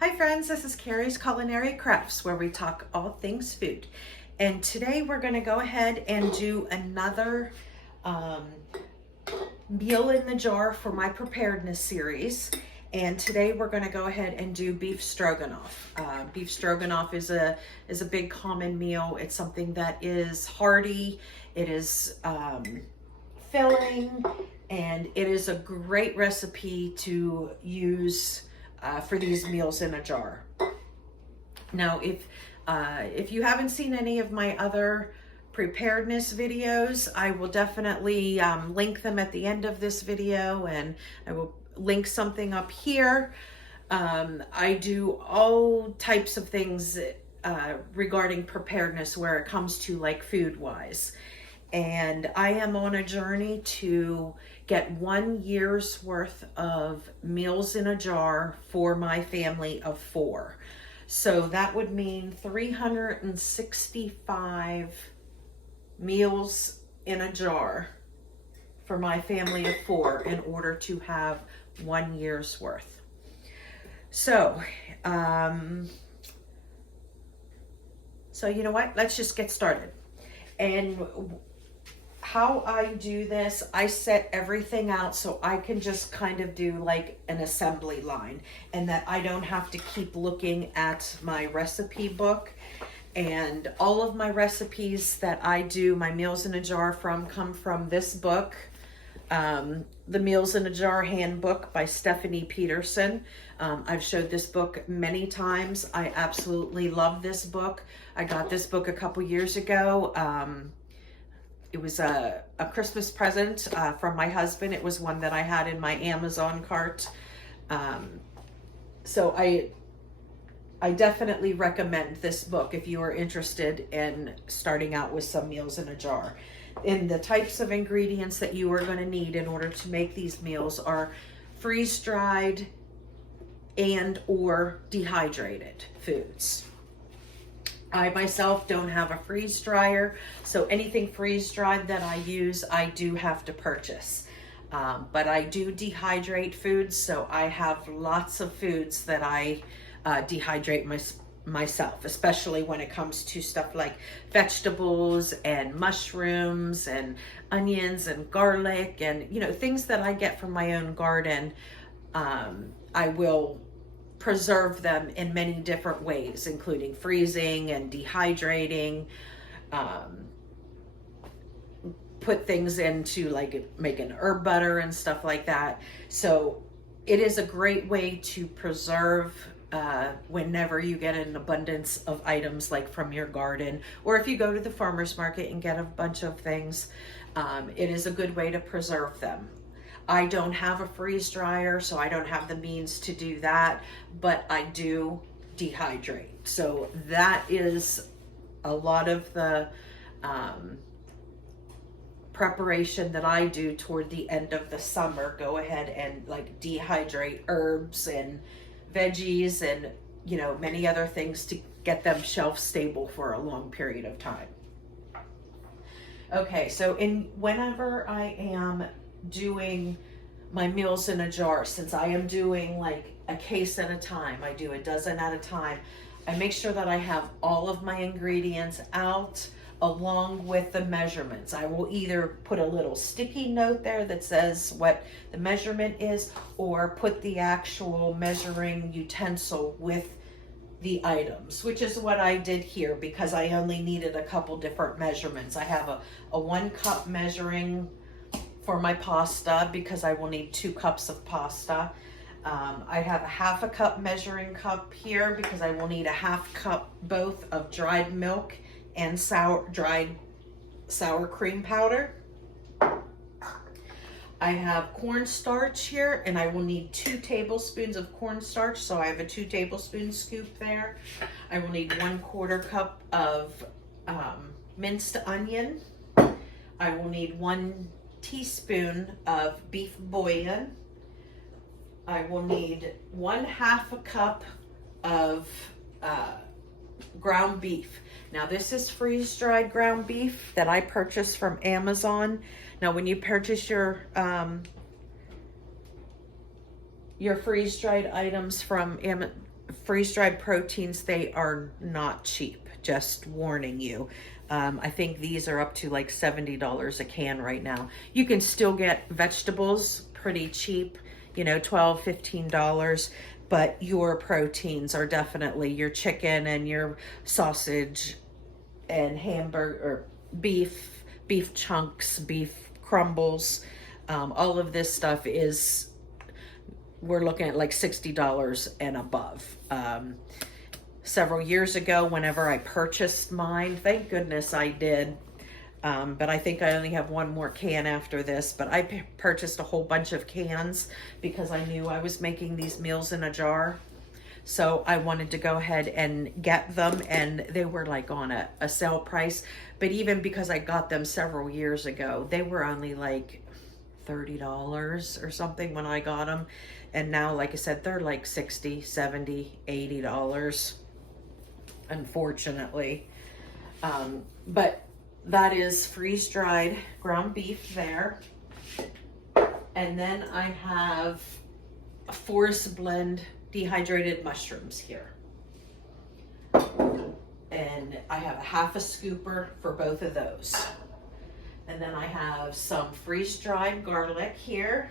Hi friends, this is Carrie's Culinary Crafts where we talk all things food. And today we're going to go ahead and do another meal in the jar for my preparedness series. And today we're going to go ahead and do beef stroganoff. Beef stroganoff is a big common meal. It's something that is hearty. It is filling, and it is a great recipe to use for these meals in a jar. Now, if you haven't seen any of my other preparedness videos, I will definitely link them at the end of this video, and I will link something up here. I do all types of things regarding preparedness where it comes to like food wise. And I am on a journey to get 1 year's worth of meals in a jar for my family of 4. So that would mean 365 meals in a jar for my family of 4 in order to have 1 year's worth. So, you know what? Let's just get started. And how I do this, I set everything out so I can just kind of do like an assembly line, and that I don't have to keep looking at my recipe book. And all of my recipes that I do my meals in a jar from come from this book, the Meals in a Jar Handbook by Stephanie Peterson. I've showed this book many times. I absolutely love this book. I got this book a couple years ago. It was a Christmas present from my husband. It was one that I had in my Amazon cart. So I definitely recommend this book if you are interested in starting out with some meals in a jar. And the types of ingredients that you are going to need in order to make these meals are freeze-dried and or dehydrated foods. I myself don't have a freeze dryer, so anything freeze dried that I use, I do have to purchase. But I do dehydrate foods, so I have lots of foods that I dehydrate myself, especially when it comes to stuff like vegetables and mushrooms and onions and garlic and, you know, things that I get from my own garden. I will preserve them in many different ways, including freezing and dehydrating, put things into like making herb butter and stuff like that. So it is a great way to preserve whenever you get an abundance of items like from your garden, or if you go to the farmer's market and get a bunch of things, it is a good way to preserve them. I don't have a freeze dryer, so I don't have the means to do that, but I do dehydrate. So that is a lot of the preparation that I do toward the end of the summer. Go ahead and like dehydrate herbs and veggies and, you know, many other things to get them shelf stable for a long period of time. Okay, so whenever I am doing my meals in a jar, since I am doing like a case at a time, I do a dozen at a time, I make sure that I have all of my ingredients out along with the measurements. I will either put a little sticky note there that says what the measurement is, or put the actual measuring utensil with the items, which is what I did here because I only needed a couple different measurements. I have a 1 cup measuring for my pasta because I will need 2 cups of pasta. I have a 1/2 cup measuring cup here because I will need a 1/2 cup both of dried milk and dried sour cream powder. I have cornstarch here, and I will need 2 tablespoons of cornstarch, so I have a 2 tablespoon scoop there. I will need 1/4 cup of minced onion. I will need 1 teaspoon of beef bouillon. I will need 1/2 cup of ground beef. Now this is freeze-dried ground beef that I purchased from Amazon. Now when you purchase your freeze-dried items from freeze-dried proteins, they are not cheap, just warning you. I think these are up to like $70 a can right now. You can still get vegetables pretty cheap, you know, $12, $15, but your proteins are definitely your chicken and your sausage and hamburger, or beef chunks, beef crumbles. All of this stuff is, we're looking at like $60 and above. Several years ago, whenever I purchased mine, thank goodness I did, but I think I only have one more can after this, but I purchased a whole bunch of cans because I knew I was making these meals in a jar. So I wanted to go ahead and get them, and they were like on a sale price. But even because I got them several years ago, they were only like $30 or something when I got them. And now, like I said, they're like $60, $70, $80, unfortunately. But that is freeze-dried ground beef there. And then I have a Forest Blend dehydrated mushrooms here. And I have a half a scooper for both of those. And then I have some freeze-dried garlic here.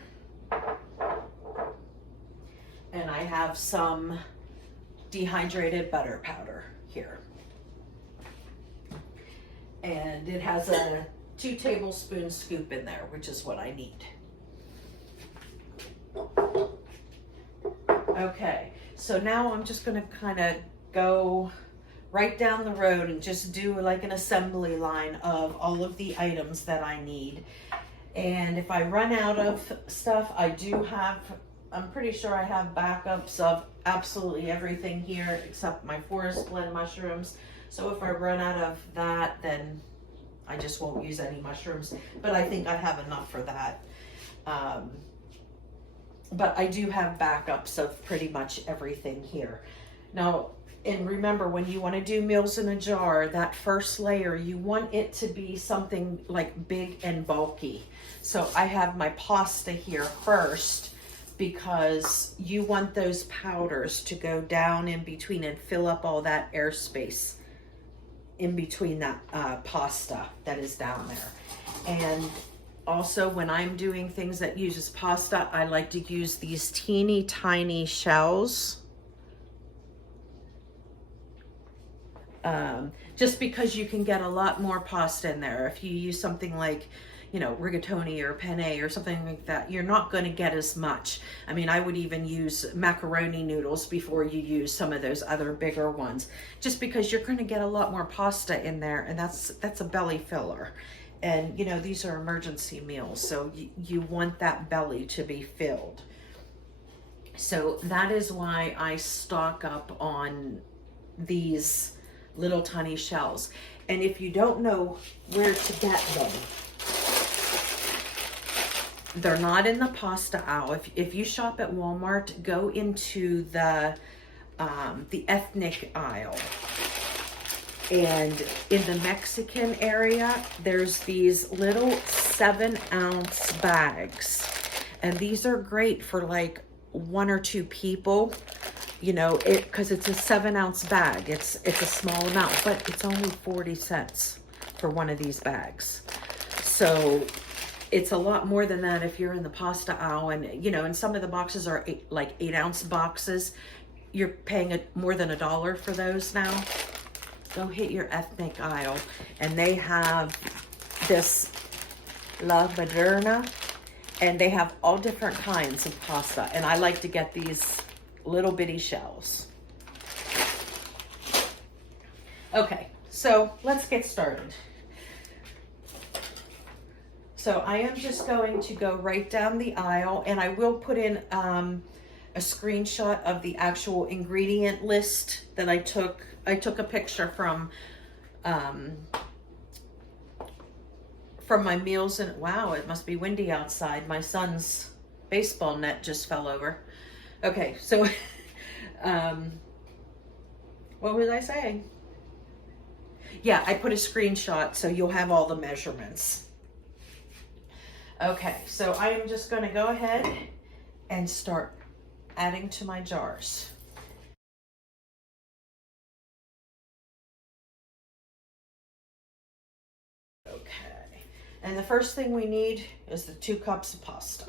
And I have some dehydrated butter powder here. And it has a 2 tablespoon scoop in there, which is what I need. Okay, so now I'm just gonna kind of go right down the road and just do like an assembly line of all of the items that I need. And if I run out of stuff, I do have, I'm pretty sure I have backups of absolutely everything here except my Forest Blend mushrooms. So if I run out of that, then I just won't use any mushrooms, but I think I have enough for that. But I do have backups of pretty much everything here. Now, and remember, when you want to do meals in a jar, that first layer, you want it to be something like big and bulky. So I have my pasta here first because you want those powders to go down in between and fill up all that airspace in between that pasta that is down there. And also, when I'm doing things that uses pasta, I like to use these teeny tiny shells. Just because you can get a lot more pasta in there. If you use something like, you know, rigatoni or penne or something like that, you're not going to get as much. I mean, I would even use macaroni noodles before you use some of those other bigger ones, just because you're going to get a lot more pasta in there, and that's a belly filler. And, you know, these are emergency meals, so you want that belly to be filled. So that is why I stock up on these little tiny shells. And if you don't know where to get them, they're not in the pasta aisle. If you shop at Walmart, go into the ethnic aisle. And in the Mexican area, there's these little 7-ounce bags. And these are great for like 1 or 2 people, you know, because it's a 7-ounce bag. It's a small amount, but it's only 40 cents for one of these bags. So it's a lot more than that if you're in the pasta aisle. And, you know, and some of the boxes are 8-ounce boxes. You're paying more than $1 for those now. Go hit your ethnic aisle, and they have this La Moderna, and they have all different kinds of pasta, and I like to get these little bitty shells. Okay, so let's get started. So I am just going to go right down the aisle, and I will put in a screenshot of the actual ingredient list that I took. I took a picture from my meals, and wow, it must be windy outside. My son's baseball net just fell over. Okay, so what was I saying? Yeah, I put a screenshot so you'll have all the measurements. Okay, so I am just going to go ahead and start adding to my jars. And the first thing we need is the 2 cups of pasta.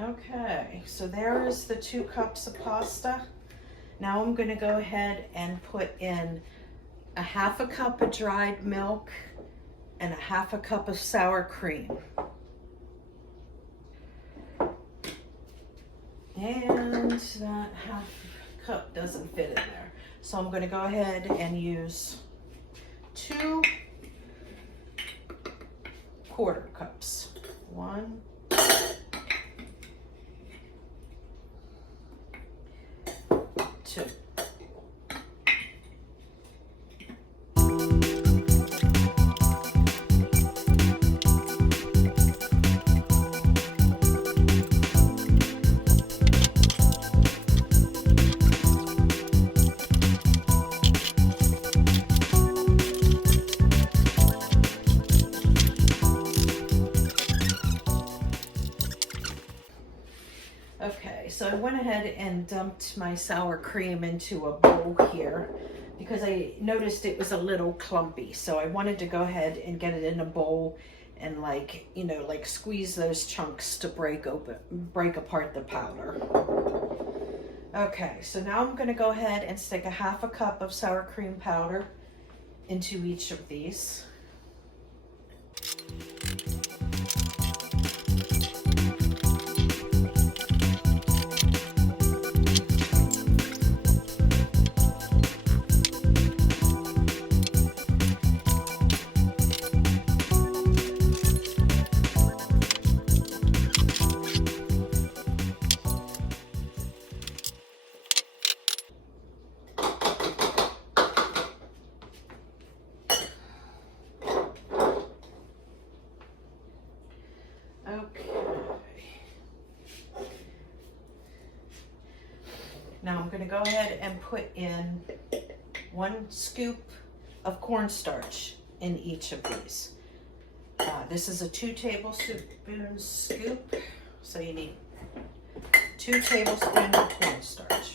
Okay, so there is the 2 cups of pasta. Now I'm going to go ahead and put in a 1/2 cup of dried milk and a 1/2 cup of sour cream. And that 1/2 cup doesn't fit in there. So I'm going to go ahead and use 2 1/4 cups. 1, 2. Okay, so I went ahead and dumped my sour cream into a bowl here because I noticed it was a little clumpy. So I wanted to go ahead and get it in a bowl and like squeeze those chunks to break apart the powder. Okay, so now I'm going to go ahead and stick a 1/2 cup of sour cream powder into each of these. Now I'm going to go ahead and put in 1 scoop of cornstarch in each of these. This is a 2 tablespoon scoop, so you need 2 tablespoons of cornstarch.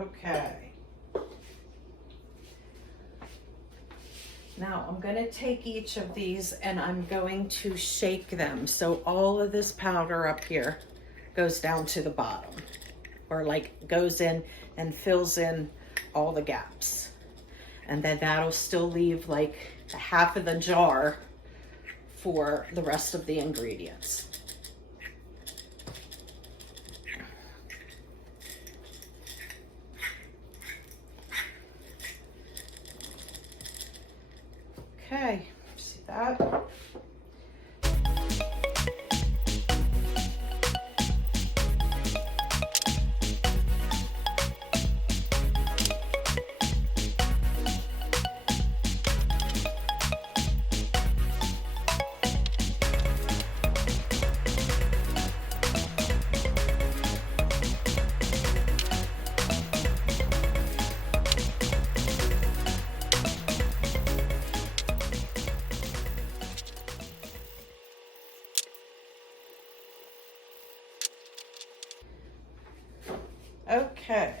Okay. Now I'm going to take each of these and I'm going to shake them so all of this powder up here goes down to the bottom, or like goes in and fills in all the gaps. And then that'll still leave like half of the jar for the rest of the ingredients. Okay, see that? Okay.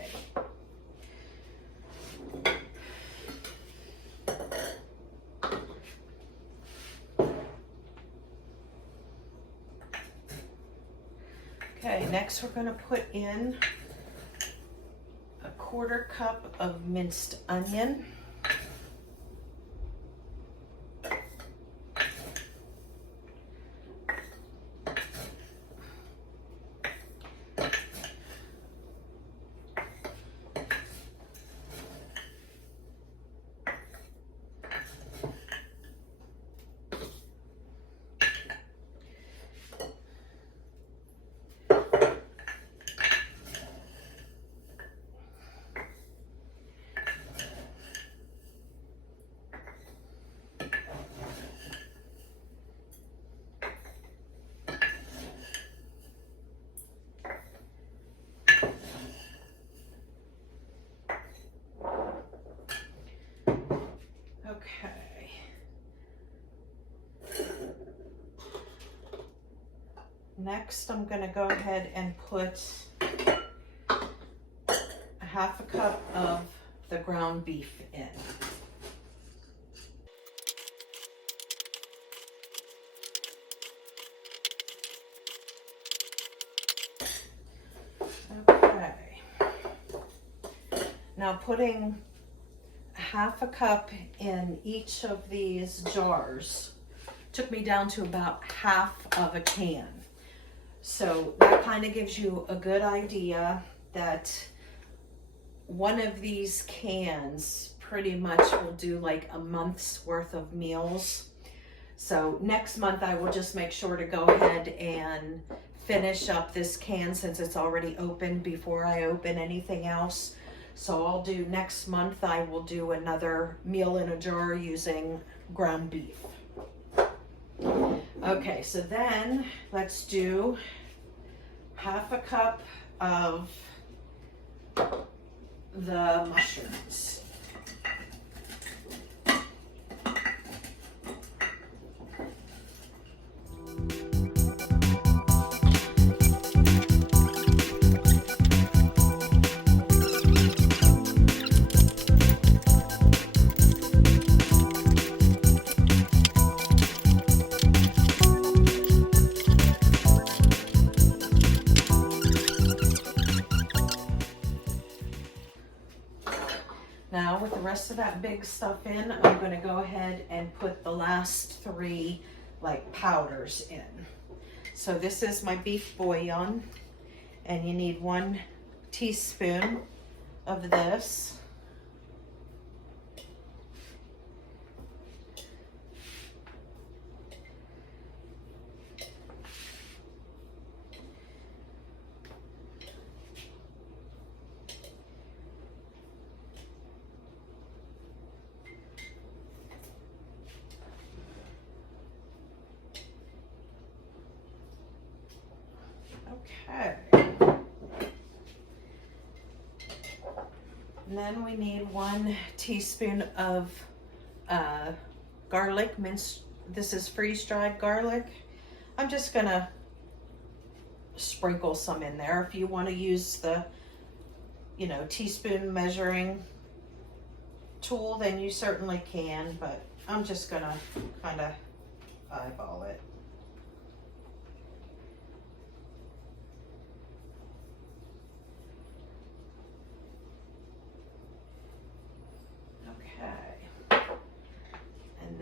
Okay, next we're going to put in a 1/4 cup of minced onion. Okay. Next, I'm going to go ahead and put a 1/2 cup of the ground beef in. Okay. Now putting 1/2 cup in each of these jars took me down to about 1/2 of a can. So that kind of gives you a good idea that one of these cans pretty much will do like a month's worth of meals. So next month I will just make sure to go ahead and finish up this can since it's already open before I open anything else. So I'll do next month, I will do another meal in a jar using ground beef. Okay, so then let's do 1/2 cup of the mushrooms. Now with the rest of that big stuff in, I'm going to go ahead and put the last 3 like powders in. So this is my beef bouillon, and you need 1 teaspoon of this. Okay. And then we need 1 teaspoon of garlic minced. This is freeze-dried garlic. I'm just gonna sprinkle some in there. If you want to use the, teaspoon measuring tool, then you certainly can, but I'm just gonna kind of eyeball it.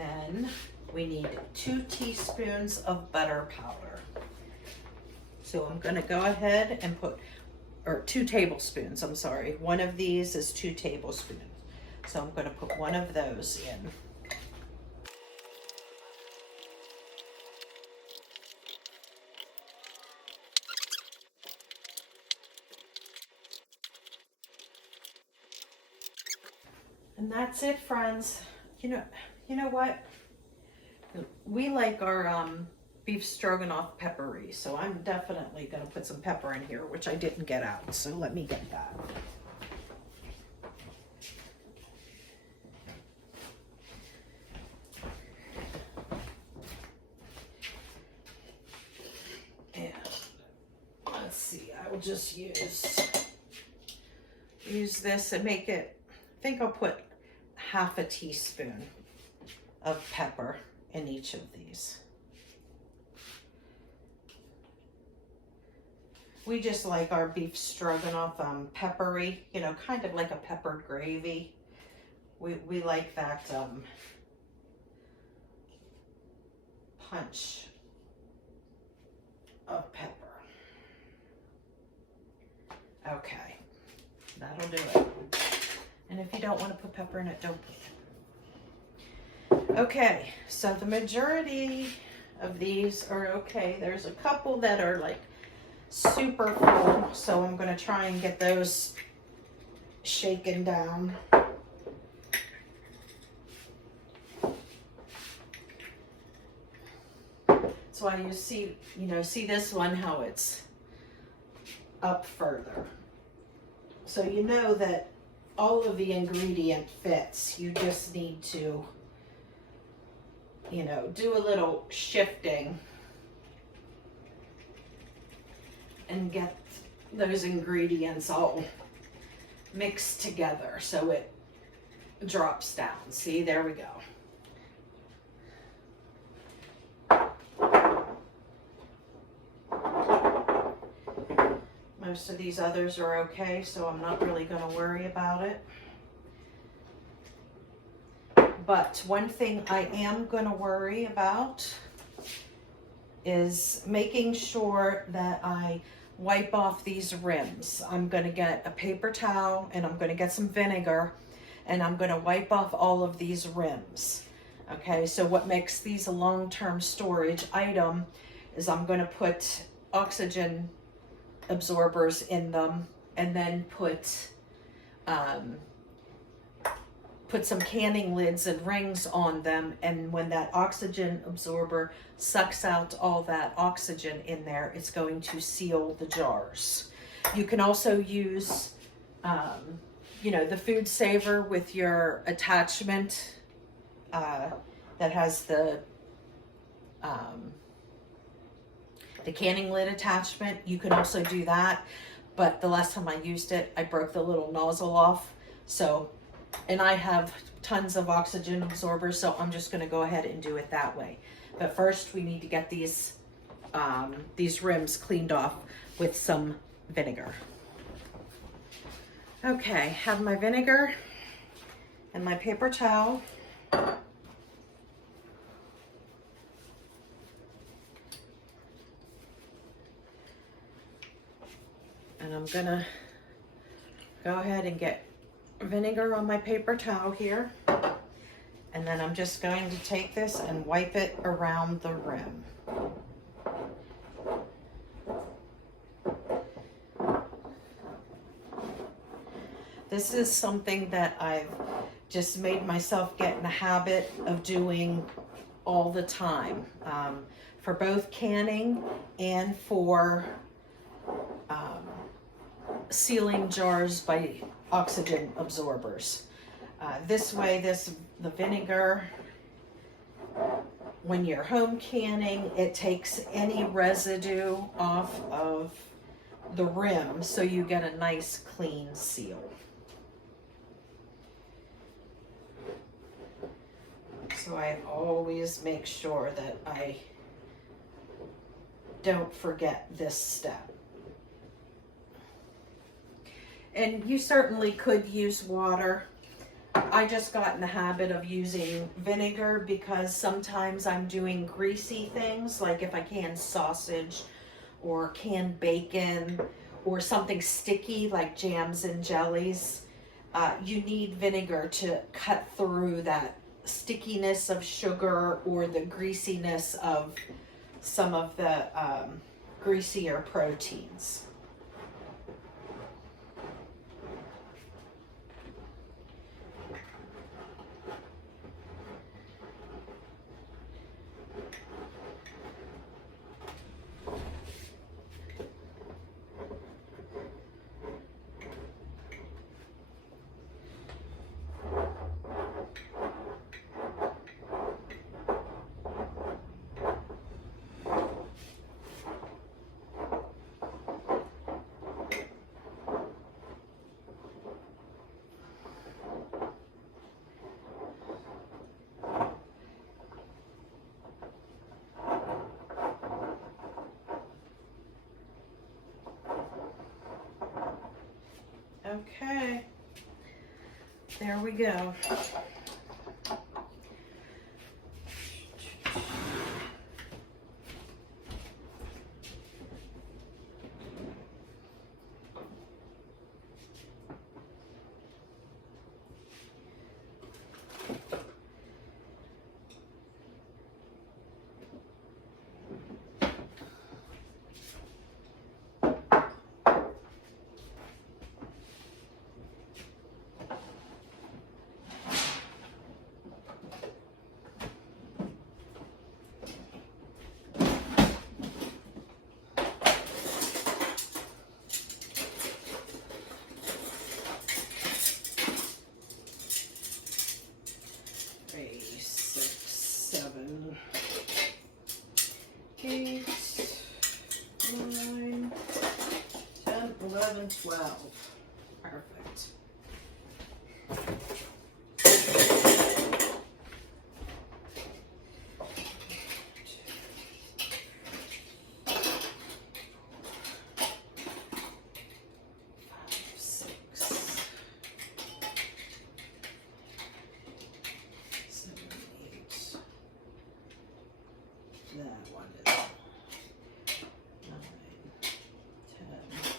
then we need 2 teaspoons of butter powder. So I'm gonna go ahead and put, or 2 tablespoons, I'm sorry. One of these is 2 tablespoons. So I'm gonna put one of those in. And that's it, friends. You know what? We like our beef stroganoff peppery, so I'm definitely gonna put some pepper in here, which I didn't get out, so let me get that. And let's see, I will just use this and make it, I think I'll put half a teaspoon of pepper in each of these. We just like our beef stroganoff peppery, you know, kind of like a peppered gravy. We like that punch of pepper. Okay, that'll do it. And if you don't want to put pepper in it, don't put it. Okay, so the majority of these are okay. There's a couple that are like super full, so I'm going to try and get those shaken down. That's why you see this one, how it's up further. So you know that all of the ingredient fits. You just need to, you know, do a little shifting and get those ingredients all mixed together so it drops down. See, there we go. Most of these others are okay, so I'm not really going to worry about it. But one thing I am going to worry about is making sure that I wipe off these rims. I'm going to get a paper towel and I'm going to get some vinegar and I'm going to wipe off all of these rims. Okay, so what makes these a long-term storage item is I'm going to put oxygen absorbers in them and then put some canning lids and rings on them, and when that oxygen absorber sucks out all that oxygen in there, it's going to seal the jars. You can also use you know, the food saver with your attachment that has the canning lid attachment. You can also do that, but the last time I used it, I broke the little nozzle off. So, and I have tons of oxygen absorbers, so I'm just gonna go ahead and do it that way. But first we need to get these rims cleaned off with some vinegar. Okay, have my vinegar and my paper towel. And I'm gonna go ahead and get vinegar on my paper towel here. And then I'm just going to take this and wipe it around the rim. This is something that I've just made myself get in the habit of doing all the time, for both canning and for sealing jars by oxygen absorbers. This way, the vinegar, when you're home canning, it takes any residue off of the rim, so you get a nice clean seal. So I always make sure that I don't forget this step. And you certainly could use water, I just got in the habit of using vinegar because sometimes I'm doing greasy things, like if I can sausage or canned bacon or something sticky like jams and jellies. You need vinegar to cut through that stickiness of sugar or the greasiness of some of the greasier proteins. Okay, there we go. Seven, 8, 9, 10, 11, 12. Perfect. That one is 9, 10,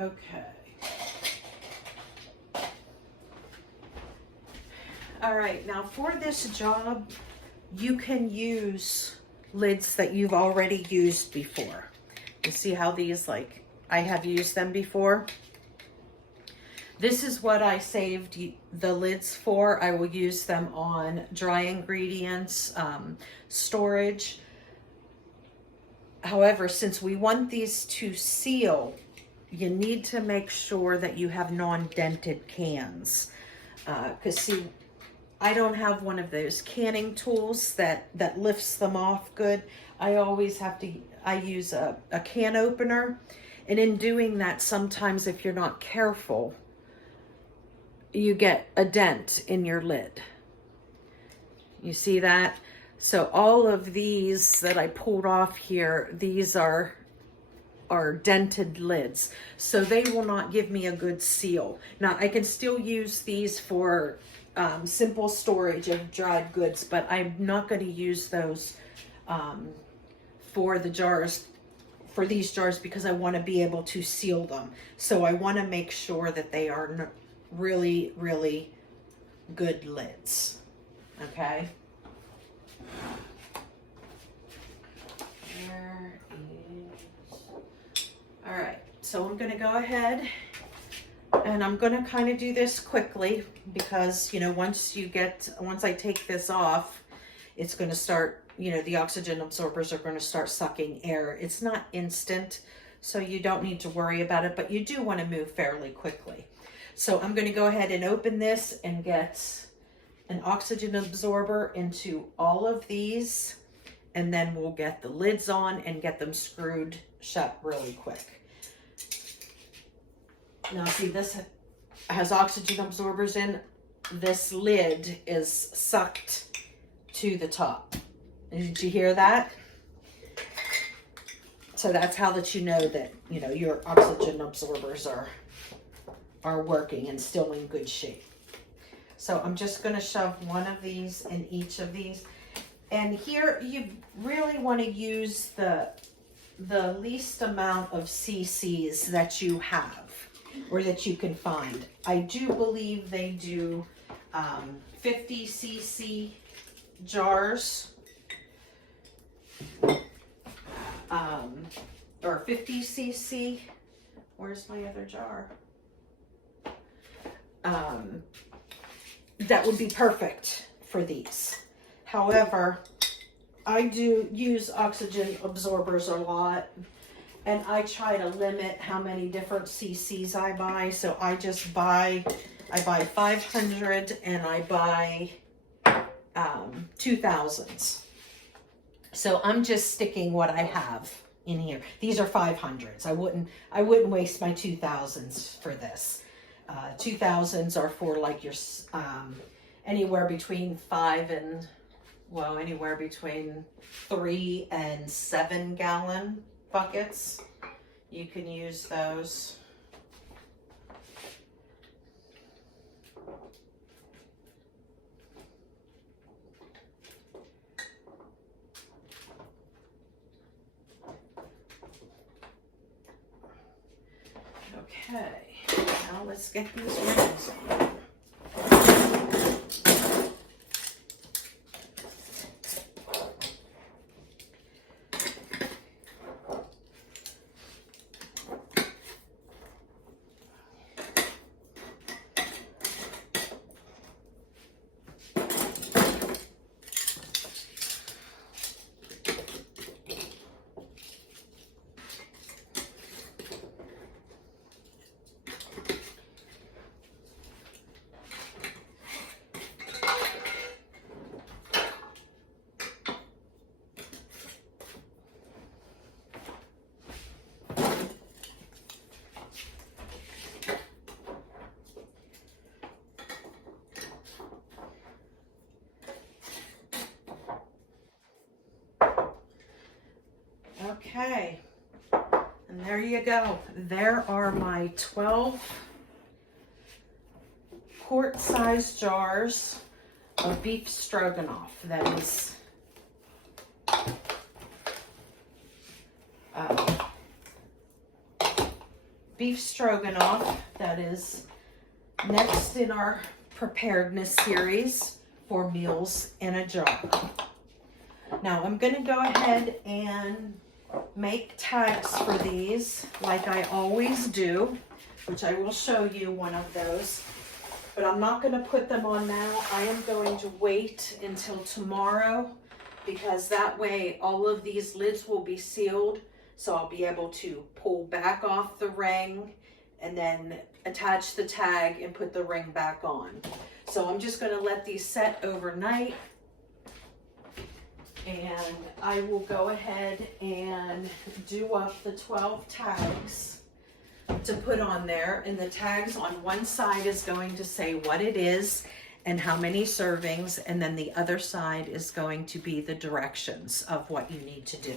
Okay. All right, now for this job, you can use lids that you've already used before. You see how these, like, I have used them before? This is what I saved the lids for. I will use them on dry ingredients, storage. However, since we want these to seal, you need to make sure that you have non-dented cans. Because see, I don't have one of those canning tools that lifts them off good. I always have to, I use a can opener. And in doing that, sometimes if you're not careful, you get a dent in your lid. You see that? So all of these that I pulled off here, these are dented lids. So they will not give me a good seal. Now I can still use these for simple storage of dried goods, but I'm not going to use those for the jars, for these jars, because I want to be able to seal them. So I want to make sure that they are really, really good lids. Okay. There is. All right. So I'm going to go ahead and I'm going to kind of do this quickly because, you know, once I take this off, it's going to start, you know, the oxygen absorbers are going to start sucking air. It's not instant, so you don't need to worry about it, but you do want to move fairly quickly. So I'm going to go ahead and open this and get an oxygen absorber into all of these, and then we'll get the lids on and get them screwed shut really quick. Now see, this has oxygen absorbers in. This lid is sucked to the top. Did you hear that? So that's how that you know that, you know, your oxygen absorbers are working and still in good shape. So I'm just going to shove one of these in each of these. And here you really want to use the least amount of cc's that you have or that you can find. I do believe they do 50 cc jars, or 50 cc. Where's my other jar? That would be perfect for these. However, I do use oxygen absorbers a lot, and I try to limit how many different cc's I buy. So I just buy 500 and I buy 2000s. So I'm just sticking what I have in here. These are 500s. I wouldn't waste my 2000s for this. 2000s are for like your anywhere between 3 and 7 gallon buckets. You can use those. Okay, now let's get these rings on. Okay, and there you go. There are my 12 quart-sized jars of beef stroganoff. That is beef stroganoff. That is next in our preparedness series for meals in a jar. Now I'm going to go ahead and make tags for these like I always do, which I will show you one of those, but I'm not going to put them on now. I am going to wait until tomorrow because that way all of these lids will be sealed, so I'll be able to pull back off the ring and then attach the tag and put the ring back on. So I'm just going to let these set overnight. And I will go ahead and do up the 12 tags to put on there. And the tags on one side is going to say what it is and how many servings. And then the other side is going to be the directions of what you need to do.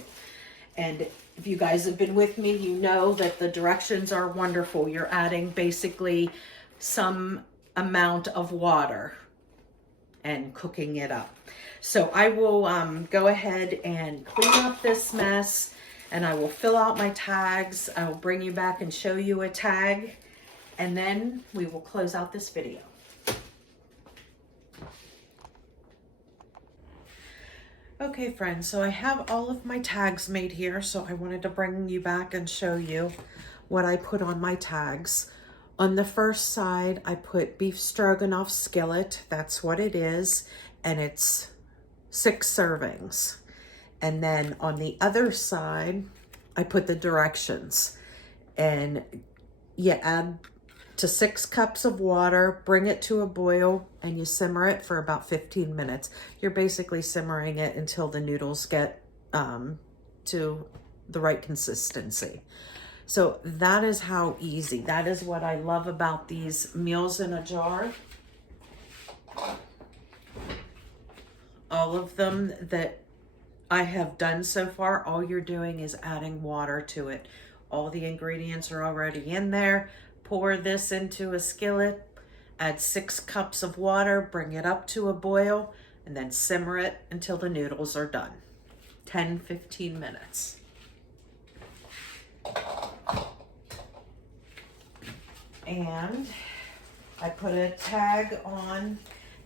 And if you guys have been with me, you know that the directions are wonderful. You're adding basically some amount of water and cooking it up. So I will go ahead and clean up this mess, and I will fill out my tags. I will bring you back and show you a tag, and then we will close out this video. Okay, friends, so I have all of my tags made here, so I wanted to bring you back and show you what I put on my tags. On the first side, I put beef stroganoff skillet. That's what it is, and it's 6 servings. And then on the other side, I put the directions. And you add to 6 cups of water, bring it to a boil, and you simmer it for about 15 minutes. You're basically simmering it until the noodles get to the right consistency. So that is how easy. That is what I love about these meals in a jar. All of them that I have done so far, all you're doing is adding water to it. All the ingredients are already in there. Pour this into a skillet, add 6 cups of water, bring it up to a boil, and then simmer it until the noodles are done. 10-15 minutes. And I put a tag on,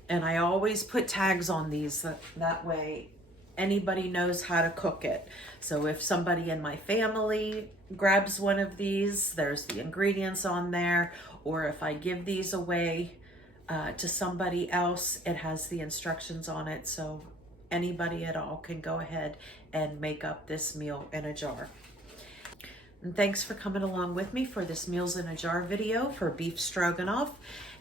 and I always put tags on these, that way anybody knows how to cook it. So if somebody in my family grabs one of these, there's the ingredients on there, or if I give these away to somebody else, it has the instructions on it, so anybody at all can go ahead and make up this meal in a jar. And thanks for coming along with me for this meals in a jar video for beef stroganoff.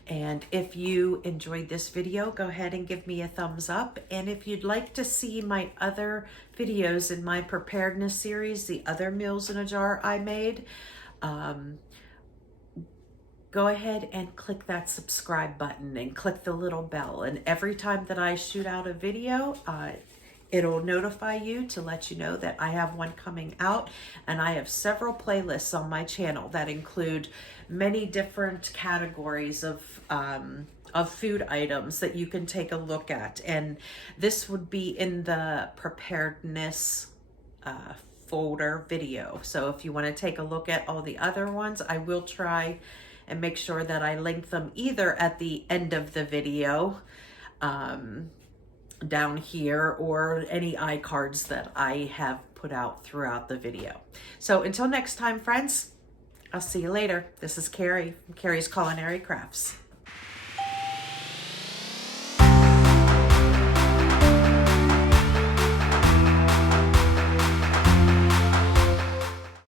And if you enjoyed this video, go ahead and give me a thumbs up. And if you'd like to see my other videos in my preparedness series, the other meals in a jar I made, go ahead and click that subscribe button and click the little bell. And every time that I shoot out a video, it'll notify you to let you know that I have one coming out. And I have several playlists on my channel that include many different categories of food items that you can take a look at. And this would be in the preparedness folder video. So if you want to take a look at all the other ones, I will try and make sure that I link them either at the end of the video, down here, or any iCards that I have put out throughout the video. So until next time, friends, I'll see you later. This is Carrie from Carrie's Culinary Crafts.